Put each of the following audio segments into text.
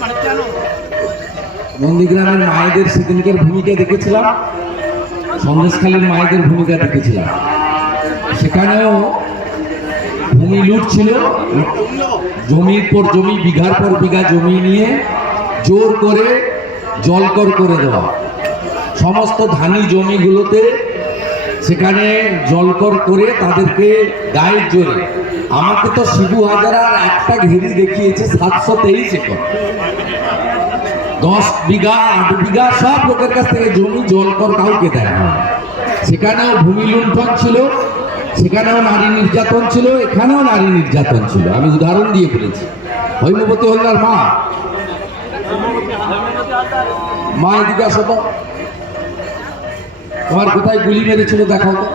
মানে নন্দীগ্রামের মায়েদের সেদিনকার ভূমিকা দেখেছিলাম। সন্দেশখালীর মায়েদের ভূমিকা দেখেছিলাম। সেখানেও ভূমি লুট ছিল। জমির পর জমি, বিঘার পর বিঘা জমি নিয়ে জোর করে, জলকর করে দেওয়া। সমস্ত ধানি জমিগুলোতে সেখানে জলকর করে তাদেরকে গায়ের জোরে। আমাকে তো শিবু হাজারার একটা ঘেরি দেখিয়েছে সাতশো তেইশ একর। দশ বিঘা, আট বিঘা সব লোকের কাছ থেকে জমি জল কর কাউকে দেয় না। সেখানেও ভূমি লুণ্ঠন ছিল, সেখানেও নারী নির্যাতন ছিল, এখানেও নারী নির্যাতন ছিল। আমি উদাহরণ দিয়ে বলেছি। হৈমবতী হল্লার মা। মা এদিকে তোমার কোথায় গুলি মেরেছিল দেখাও তো।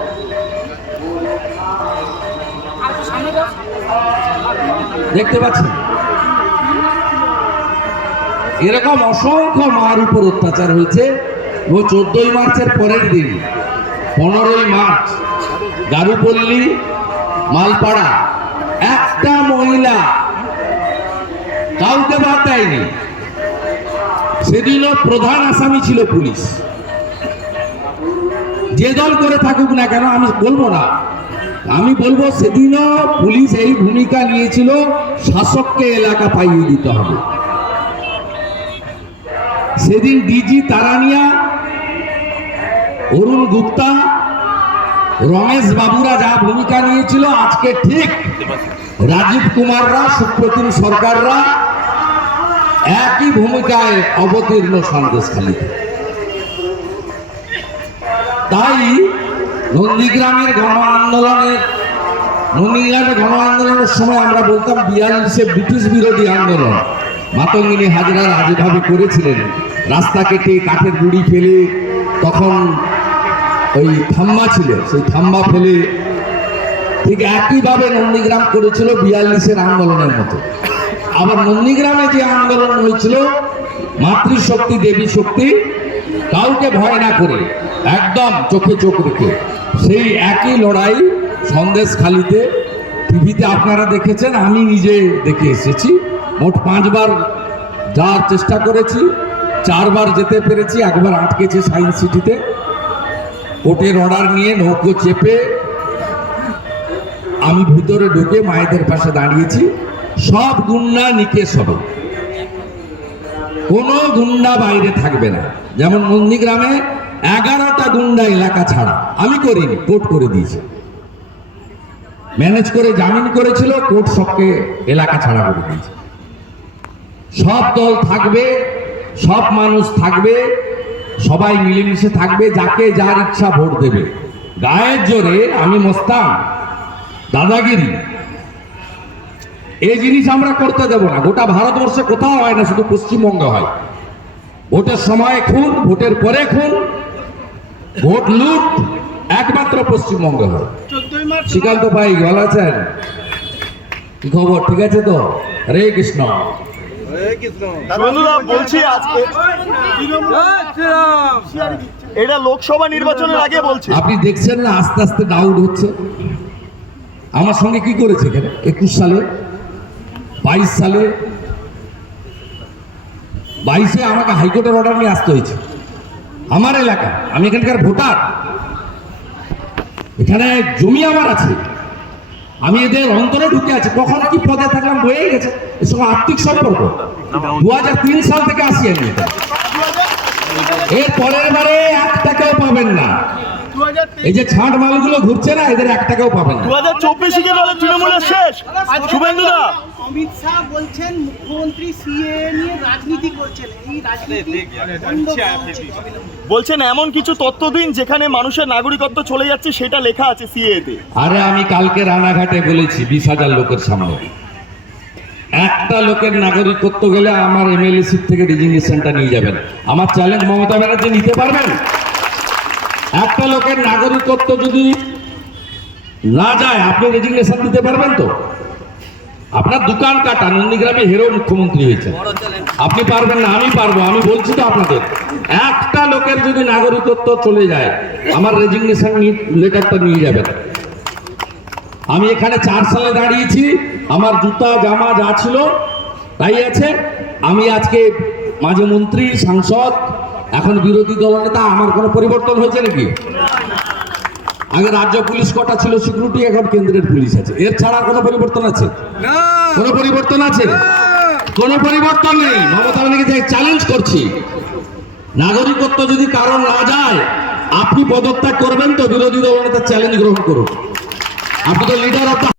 দেখতে পাচ্ছেন? এরকম অসংখ্য মার উপর অত্যাচার হয়েছে। ও চোদ্দই মার্চের পরের দিন, পনেরোই মার্চ, গারুপল্লী, মালপাড়া, একটা মহিলা কাউকে বাদ দেয়নি। সেদিনও প্রধান আসামি ছিল পুলিশ। যে দল করে থাকুক না কেন, আমি বলব না। আমি বলব সেদিনও পুলিশ এই ভূমিকা নিয়েছিল, শাসককে এলাকা পাইয়ে দিতে হবে। সেদিন ডিজি তারানিয়া, অরুণ গুপ্তা, রমেশ বাবুরা যা ভূমিকা নিয়েছিল, আজকে ঠিক রাজীব কুমাররা, সুপ্রতিম সরকাররা একই ভূমিকায় অবতীর্ণ সন্দেশখালীতে তাই নন্দীগ্রামের গণ আন্দোলনের নন্দীগ্রামের গণ আন্দোলনের সময় আমরা বলতাম বিয়াল্লিশে ব্রিটিশ বিরোধী আন্দোলন। মাতঙ্গিনী হাজরা যেভাবে করেছিলেন। রাস্তা কেটে কাঠের গুড়ি ফেলে তখন ওই থাম্বা ছিল, সেই থাম্বা ফেলে ঠিক একইভাবে নন্দীগ্রাম করেছিল বিয়াল্লিশের আন্দোলনের মতো। আবার নন্দীগ্রামে যে আন্দোলন হয়েছিল, মাতৃশক্তি দেবী শক্তি কাউকে ভয় না করে। একদম চোখে চোখ রেখে। সেই একই লড়াই সন্দেশখালিতে টিভিতে আপনারা দেখেছেন, আমি নিজে দেখে এসেছি। মোট পাঁচবার যাওয়ার চেষ্টা করেছি, চারবার যেতে পেরেছি, একবার আটকেছে সায়েন্স সিটিতে। কোর্টের অর্ডার নিয়ে নৌকো চেপে আমি ভিতরে ঢুকে মায়েদের পাশে দাঁড়িয়েছি। সব গুন্ডা নিকেশ হবে। কোনো গুন্ডা বাইরে থাকবে না। যেমন নন্দীগ্রামে এগারোটা গুন্ডা এলাকা ছাড়া আমি করিনি, কোর্ট করে দিয়েছে। ম্যানেজ করে, জামিন করেছিল, কোর্ট সবকে এলাকা ছাড়া করে দিয়েছে। সব দল থাকবে, সব মানুষ থাকবে, সবাই মিলেমিশে থাকবে, যাকে যার ইচ্ছা ভোট দেবে। গায়ের জোরে আমি মস্তান দাদাগিরি। এই জিনিস আমরা করতে দেব না। গোটা ভারতবর্ষে কোথাও হয় না, শুধু পশ্চিমবঙ্গে হয়। ভোটের সময় খুন, ভোটের পরে খুন ভোট লুট একমাত্র পশ্চিমবঙ্গে হয় শ্রীকান্ত ভাই ভালো আছেন? কি খবর? ঠিক আছে তো? হরে কৃষ্ণ। বন্ধুরা বলছি আজকে এটা লোকসভা নির্বাচনের আগে বলছি। আপনি দেখছেন না আস্তে আস্তে ডাউট হচ্ছে। আমার সঙ্গে কি করেছে এখানে? একুশ সালে? বাইশ সালে? বাইশে আমাকে হাইকোর্টের অর্ডার নিয়ে আসতে হয়েছে। আমার এলাকা, আমি এখানকার ভোটার। এখানে জমি আমার আছে। আমি এদের অন্তরে ঢুকে আছি। কখন কি পদে থাকলাম বয়ে গেছে। এর সঙ্গে আর্থিক সম্পর্ক। দু হাজার তিন সাল থেকে আসি আমি। এর পরের বারে এক টাকাও পাবেন না। এই যে ছাঁট মালগুলো ঘুরছে না এদের এক টাকাও পাবেন না। দু হাজার চব্বিশে গিয়ে তাহলে তৃণমূলের শেষ? শুভেন্দুদা অমিত শাহ বলছেন মুখ্যমন্ত্রী সিএ নিয়ে রাজনীতি করছেন। এই রাজনীতি বন্ধ করা উচিত অবিলম্বে। বলছেন এমন কিছু তথ্য দিন যেখানে মানুষের নাগরিকত্ব চলে যাচ্ছে সেটা লেখা আছে সিএ তে আরে আমি কালকে রানাঘাটে বলেছি বিশ হাজার লোকের সামনে। একটা লোকের নাগরিকত্ব গেলে আমার এমএলএ সিট থেকে রেজিগনেশনটা নিয়ে যাবেন। আমার চ্যালেঞ্জ মমতা ব্যানার্জি নিতে পারবেন? একটা লোকের নাগরিকত্ব যদি না যায়, আপনি রেজিগনেশন দিতে পারবেন তো? আপনার দোকান কাটা, নন্দীগ্রামে হেরো মুখ্যমন্ত্রী হয়েছে আপনি পারবেন না, আমি পারব, আমি বলছি তো আপনাদের। একটা লোকের যদি নাগরিকত্ব চলে যায়, আমার রেজিগনেশন লেটারটা নিয়ে যাবেন। আমি এখানে চার সালে দাঁড়িয়েছি, আমার জুতা, জামা যা ছিল, তাই আছে। আমি আজকে মাঝে মন্ত্রী, সাংসদ এখন বিরোধী দলনেতা আমার কোনো পরিবর্তন হয়েছে নাকি? আগে রাজ্য পুলিশ কটা ছিল? সিকিউরিটি এখন কেন্দ্রের পুলিশ আছে। এর ছাড়া কোনো পরিবর্তন আছে? কোনো পরিবর্তন আছে? কোনো পরিবর্তন নেই। মমতা ব্যানার্জি চ্যালেঞ্জ করছি। নাগরিকত্ব যদি কারণ না যায় আপনি পদত্যাগ করবেন তো বিরোধী দল নেতা চ্যালেঞ্জ গ্রহণ করুন আপনি তো লিডার অফ দ্য